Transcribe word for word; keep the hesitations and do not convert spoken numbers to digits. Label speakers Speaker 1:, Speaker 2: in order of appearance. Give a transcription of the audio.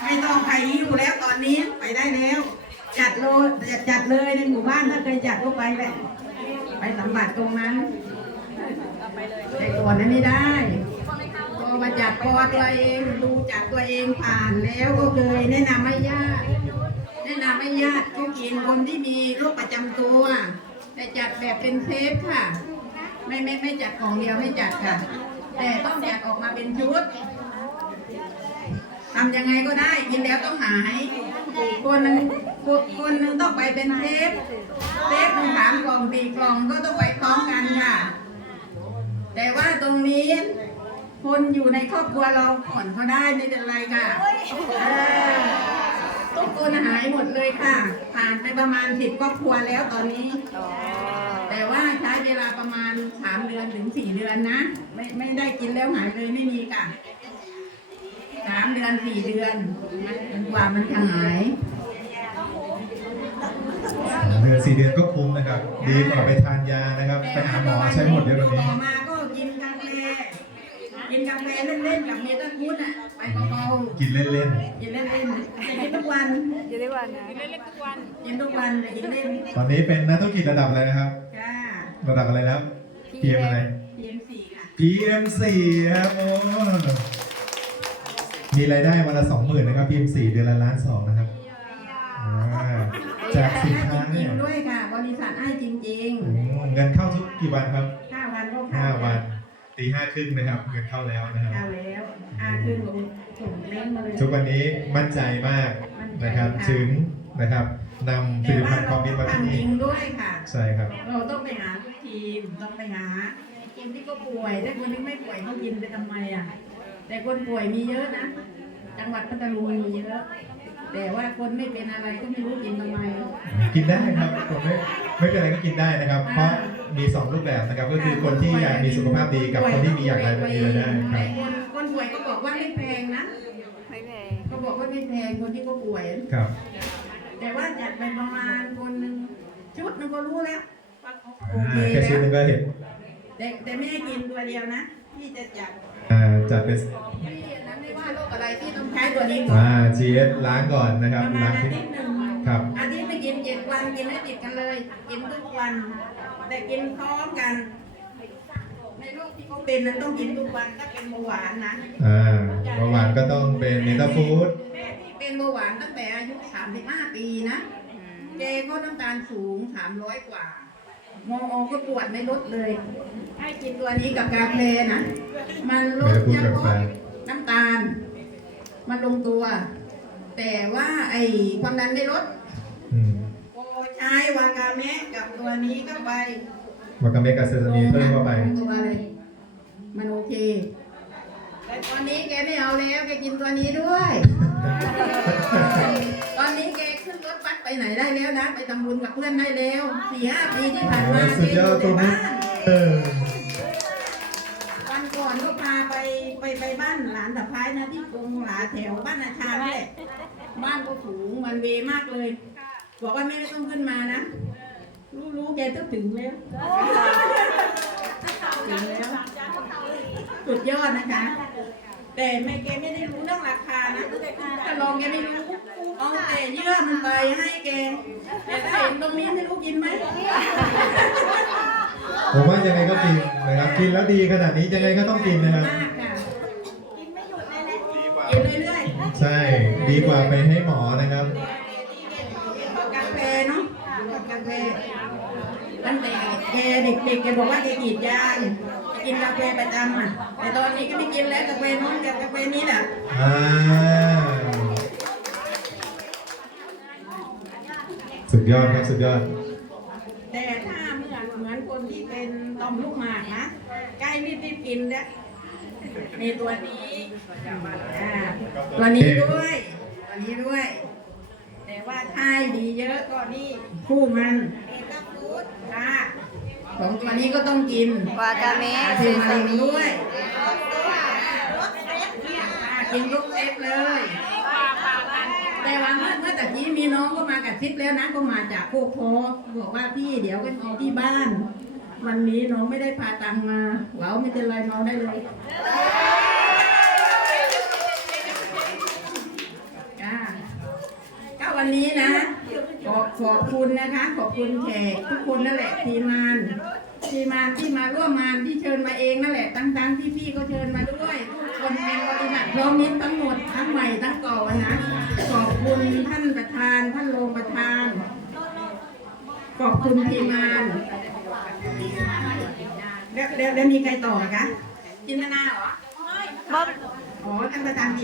Speaker 1: ไม่ต้องใครอยู่แล้วตอนนี้ไปได้แล้วจัดเลยจัดเลยในหมู่บ้านถ้าเคยจัดก็ไปแหละไปสัมผัสตรงนั้นแต่ก่อนนั้นไม่ได้พอมาจัดพอตัวเองดูจัดตัวเองผ่านแล้วก็เลยแนะนำให้ญาติแนะนำให้ญาติทุกกินคนที่มีโรคประจำตัวแต่จัดแบบเป็นเซฟค่ะไม่ไม่ไม่จัดของเดียวให้จัดค่ะแต่ต้องจัดออกมาเป็นชุดทำยังไงก็ได้กินแล้วต้องหายคนหนึ่งคนหนึ่งต้องไปเป็นเซฟเซฟหนึ่งสามกล่องสี่กล่องก็ต้องไปพร้อมกันค่ะแต่ว่าตรงนี้คนอยู่ในครอบครัวเราผ่อนเขาได้ไม่เป็นไรค่ะทุกคนหายหมดเลยค่ะผ่านไปประมาณสิบครอบครัวแล้วตอนนี้แต่ว่าใช้เวลาประมาณสามเดือนถึงสี่เดือนนะไม่ไม่ได้กินแล้วหายเลยไม่มีค่ะสามเดือนสี่เดือนมันกว่ามันจะหาย
Speaker 2: เดือนสี่เดือนก็คุ้มนะครับดีกว่าไปทานยานะครับไปหาหมอใช้หมดเยอะกว่านี้
Speaker 1: ต่อมาก็กินกาแฟกินกาแฟเล่นๆกับเมตาคูดอ่ะไปเบาๆ
Speaker 2: กินเล่น
Speaker 1: ๆกินเล่นๆกินทุกวัน
Speaker 3: กินทุกวันนะ
Speaker 1: กินเล่นๆทุกวันกินทุกวันกินเล่น
Speaker 2: ตอนนี้เป็นนักธุรกิจระดับอะไรนะครับระดับอะไรแล้ว พี เอ็ม อะไร
Speaker 1: พี เอ็ม สี่ค่ะ
Speaker 2: พี เอ็ม สี่ครับโอ้มีรายได้วันละสองหมื่นนะครับ พี เอ็ม สี่เดือนละล้านสองนะครับจากสินค้าเนี่ย
Speaker 1: ด้วยค่ะบริษัทให้จริง
Speaker 2: ๆเงินเข้าทุกกี่วันครับ
Speaker 1: ห้าวันก็
Speaker 2: ห้าวันตีห้าครึ่งนะครับเงินเข้าแล้วนะครับ
Speaker 1: เข้าแล้วห้าครึ่งลงส่งเล้งมาเลย
Speaker 2: ทุกวันนี้มั่นใจมากนะครับถึงนะครับนำผลิตภัณฑ์คอมมิตมาที่นี่
Speaker 1: ด้วยค่ะ
Speaker 2: ใช่ครับ
Speaker 1: เราต้องไปหาทีมต้องไปหาคนที่ก็ป่วยแต่คนที่ไม่ป่วยเขากินไปทำไมอ่ะแต่คนป่วยมีเยอะนะจังหวัดพัทลุงมีเยอะแต่ว่าคนไม่เป็นอะไรก็ไม่รู้กินทำไม
Speaker 2: กินได้ครับผมไม่ไม่เป็นอะไรก็กินได้นะครับเพราะมีสองรูปแบบนะครับก็คือคนที่อยากมีสุขภาพดีกับคนที่มีอยากอะไรมีรายได้ครับ
Speaker 1: คนคนป่วยก็บอกว่าไม่แพงนะ
Speaker 3: ไม่แพง
Speaker 1: เขาบอกว่าไม่แพงคนที่เขาป่วย
Speaker 2: ครับ
Speaker 1: แต่ว่าจัดไปประมาณคนหนึ่งชุดนึงก็รู้แล้วว่าเขาโอเค
Speaker 2: แค่ชุดนึงก็เห็น
Speaker 1: แต่แต่ไม่ให้กินตัวเดียวนะพี่จะจัด
Speaker 2: อ่าจัดเป็น
Speaker 1: พี่นั้นไม่ว่าโรคอะไรที่ต้องใช้ตัวนี้
Speaker 2: ก่อนอ่า จี เอส ล้างก่อนนะครับ
Speaker 1: ล้างอาทิตย์หนึ่ง
Speaker 2: ครับ
Speaker 1: อาทิตย์ไม่กินเจ็ดวันกินไม่ติดกันเลยกินทุกวันแต่กินพร้อมกันในโรคที่เขาเป็นนั้นต้องกินทุกวันถ้าเป็นเบาหวานนะ
Speaker 2: อ่าเบาหวานก็ต้องเป็นเมตาฟู้ด
Speaker 1: แม่ที่เป็นเบาหวานตั้งแต่อายุสามสิบห้าปีนะเจก็น้ำตาลสูงสามร้อยกว่ามอก็ตรวจไม่ลดเลยให้กินตัวนี้กับกาแฟนะมันลดเฉพาะน้ำตาลมันลงตัว แต่ว่าไอ้ความดันไม่ลดโอใช้วากาเมะกับตัวนี้ก็ไป
Speaker 2: วากาเมะกับเซซามิเพิ่มเข้าไป
Speaker 1: ตัวเลยมันโอเคแต่ตอนนี้แกไม่เอาแล้วแกกินตัวนี้ด้วยตอนนี้แกขึ้นรถบัสไปไหนได้แล้วนะไปทำบุญกับเพื่อนได้แล้วสี่ห้าปีที่ผ่านมาแกอยู่ในบ้านวันก่อนก็พาไปไปไปบ้านหลานสะพ้ายนะที่กรุงหลาแถวบ้านอาชาเนี่ยบ้านก็สูงมันเวมากเลยบอกว่าแม่ไม่ต้องขึ้นมานะรู้รู้แกต้องถึงแล้วถึงแล้วสุดยอดนะคะแต่ไม่แกไม่ได้รู้เรื่องราคานะถ้าลองแกไม่รู้เอาแต่เยื่อมันไปให้แกแต่ถ้าเห็นตรงนี้ไม่รู้กินไหม
Speaker 2: ผมว่ายังไงก็กินนะครับกินแล้วดีขนาดนี้ยังไงก็ต้องกินนะครับ
Speaker 1: กินไม่หยุดเลยนะกินเรื่อย
Speaker 2: ๆใช่ดีกว่าไปให้หมอนะครับ
Speaker 1: กาแฟเนาะกาแฟตั้งแต่แกเด็กๆแกบอกว่าแกกรีดยางกินกาแฟประจำอ่ะแต่ตอนนี้ก็ไม่กินแล้วกาแฟนู้นกับกาแฟนี้แหละ
Speaker 2: สุดยอดครับสุดยอด
Speaker 1: แต่ถ้าเหมือนเหมือนคนที่เป็นต่อมลูกหมากนะใกล้รีบๆกินแล้วมีตัวนี้ตัวนี้ด้วยตัวนี้ด้วยแต่ว่าถ้าดีเยอะก็นี่คู่มันค่ะของตัวนี้ก็ต้องกิน
Speaker 3: วากาเมะ
Speaker 1: เซซามิด้วยกินลูกเซฟเลยแต่ว่าเมื่อเมื่อตะกี้มีน้องก็มากับทิปแล้วนะก็มาจากโคโคบอกว่าพี่เดี๋ยวกันที่บ้านวันนี้น้องไม่ได้พาตังมาว้าวไม่เป็นไรน้องได้เลยแกวันนี้นะขอบขอบคุณนะคะ ขอบคุณแขกทุกคนนั่นแหละทีมงานทีมงานที่มาร่วมงานที่เชิญมาเองนั่นแหละตั้งๆที่พี่ก็เชิญมาด้วยทุกคนเป็นบริษัทพร้อมมิตรทั้งหมดทั้งใหม่ทั้งเก่านะขอบคุณท่านประธานท่านรองประธานขอบคุณทีมงานแล้วแล้วแล้วมีใครต่อคะจินตนาเหรอ
Speaker 3: มอบ
Speaker 1: อ๋อท่านประธาน